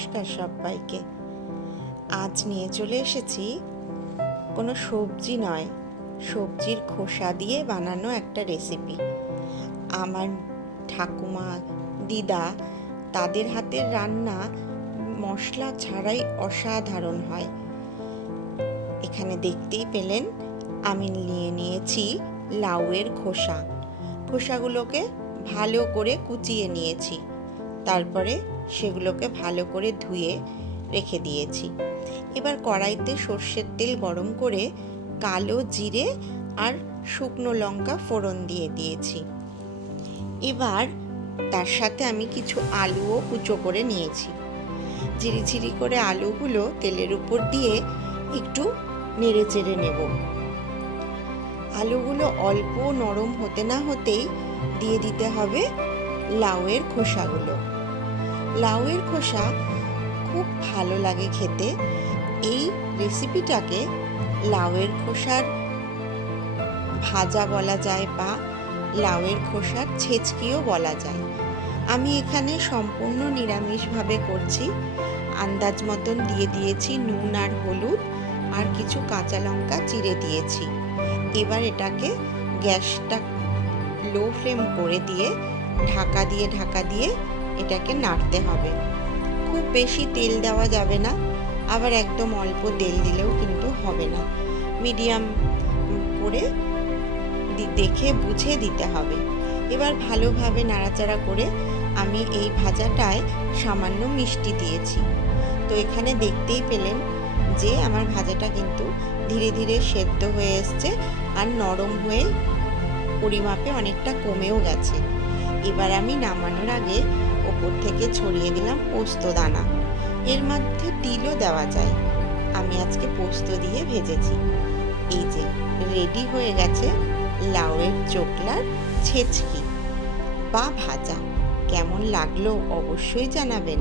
নমস্কার সবাইকে। আজ নিয়ে চলে এসেছি কোনো সবজি নয়, সবজির খোসা দিয়ে বানানো একটা রেসিপি। আমার ঠাকুমা, দিদা, তাদের হাতের রান্না মশলা ছাড়াই অসাধারণ হয়। এখানে দেখতেই পেলেন আমি নিয়ে নিয়েছি লাউয়ের খোসা। খোসাগুলোকে ভালো করে কুচিয়ে নিয়েছি, তারপরে সেগুলোকে ভালো করে ধুয়ে রেখে দিয়েছি। এবার কড়াইতে সর্ষের তেল গরম করে কালো জিরে আর শুকনো লঙ্কা ফোড়ন দিয়ে দিয়েছি। এবার তার সাথে আমি কিছু আলুও কুচো করে নিয়েছি। ঝিরিঝিরি করে আলুগুলো তেলের উপর দিয়ে একটু নেড়ে চেড়ে নেব। আলুগুলো অল্প নরম হতে না হতেই দিয়ে দিতে হবে লাউয়ের খোসাগুলো। লাউয়ের খোসা খুব ভালো লাগে খেতে। এই রেসিপিটাকে লাউয়ের খোসার ভাজা বলা যায় বা লাউয়ের খোসার ছেচকিও বলা যায়। আমি এখানে সম্পূর্ণ নিরামিষভাবে করছি। আন্দাজ মতন দিয়ে দিয়েছি নুন আর হলুদ, আর কিছু কাঁচা লঙ্কা চিড়ে দিয়েছি। এবার এটাকে গ্যাসটা লো ফ্লেম করে দিয়ে ঢাকা দিয়ে এটাকে নাড়তে হবে। খুব বেশি তেল দেওয়া যাবে না, আবার একদম অল্প তেল দিলেও কিন্তু হবে না। মিডিয়াম করে দেখে বুঝে দিতে হবে। এবার ভালোভাবে নাড়াচাড়া করে আমি এই ভাজাটায় সামান্য মিষ্টি দিয়েছি। তো এখানে দেখতেই পেলেন যে আমার ভাজাটা কিন্তু ধীরে ধীরে সেদ্ধ হয়ে এসছে আর নরম হয়ে পরিমাপে অনেকটা কমেও গেছে। এবার আমি নামানোর আগে ওপর থেকে ছড়িয়ে দিলাম পোস্ত দানা। এর মধ্যে তিলও দেওয়া যায়, আমি আজকে পোস্ত দিয়ে ভেজেছি। এই যে রেডি হয়ে গেছে লাউয়ের চোকলার ছেচকি বা ভাজা। কেমন লাগলো অবশ্যই জানাবেন।